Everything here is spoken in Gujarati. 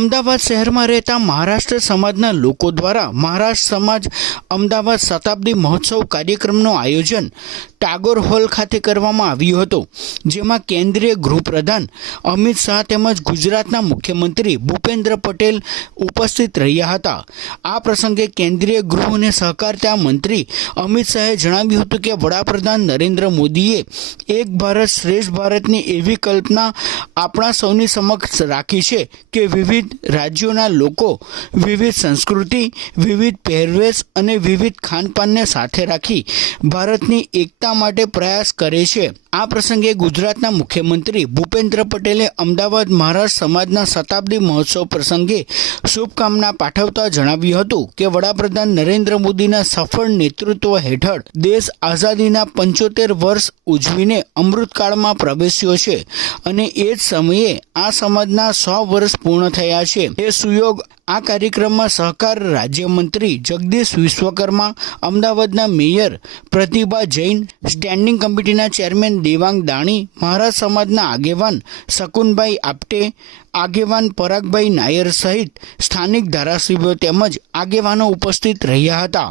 અમદાવાદ શહેરમાં રહેતા મહારાષ્ટ્ર સમાજના લોકો દ્વારા મહારાષ્ટ્ર સમાજ અમદાવાદ શતાબ્દી મહોત્સવ કાર્યક્રમનું આયોજન ટાગોર હોલ ખાતે કરવામાં આવ્યું હતું, જેમાં કેન્દ્રીય ગૃહપ્રધાન અમિત શાહ તેમજ ગુજરાતના મુખ્યમંત્રી ભૂપેન્દ્ર પટેલ ઉપસ્થિત રહ્યા હતા। આ પ્રસંગે કેન્દ્રીય ગૃહ અને સહકારિતા મંત્રી અમિત શાહે જણાવ્યું હતું કે વડાપ્રધાન નરેન્દ્ર મોદીએ એક ભારત શ્રેષ્ઠ ભારતની એવી કલ્પના આપણા સૌની સમક્ષ રાખી છે કે વિવિધ રાજ્યોના લોકો વિવિધ સંસ્કૃતિ, વિવિધ પહેરવેશ અને વિવિધ ખાનપાનને સાથે રાખી ભારતની એકતા માટે પ્રયાસ કરે છે। આ પ્રસંગે ગુજરાતના મુખ્યમંત્રી ભૂપેન્દ્ર પટેલે અમદાવાદ મહારાષ્ટ્ર સમાજના શતાબ્દી મહોત્સવ પ્રસંગે શુભકામના પાઠવતા જણાવ્યું હતું કે વડાપ્રધાન નરેન્દ્ર મોદીના સફળ નેતૃત્વ હેઠળ દેશ આઝાદીના 75 વર્ષ ઉજવીને અમૃતકાળમાં પ્રવેશ્યો છે અને એ જ સમયે આ સમાજના 100 વર્ષ પૂર્ણ થયા છે। એ સુયોગ આ કાર્યક્રમમાં સહકાર રાજ્યમંત્રી જગદીશ વિશ્વકર્મા, અમદાવાદના મેયર પ્રતિભા જૈન, સ્ટેન્ડિંગ કમિટીના ચેરમેન દેવાંગ દાણી, મહારાજ સમાજના આગેવાન શકુનભાઈ આપટે, આગેવાન પરાગભાઈ નાયર સહિત સ્થાનિક ધારાસભ્યો તેમજ આગેવાનો ઉપસ્થિત રહ્યા હતા।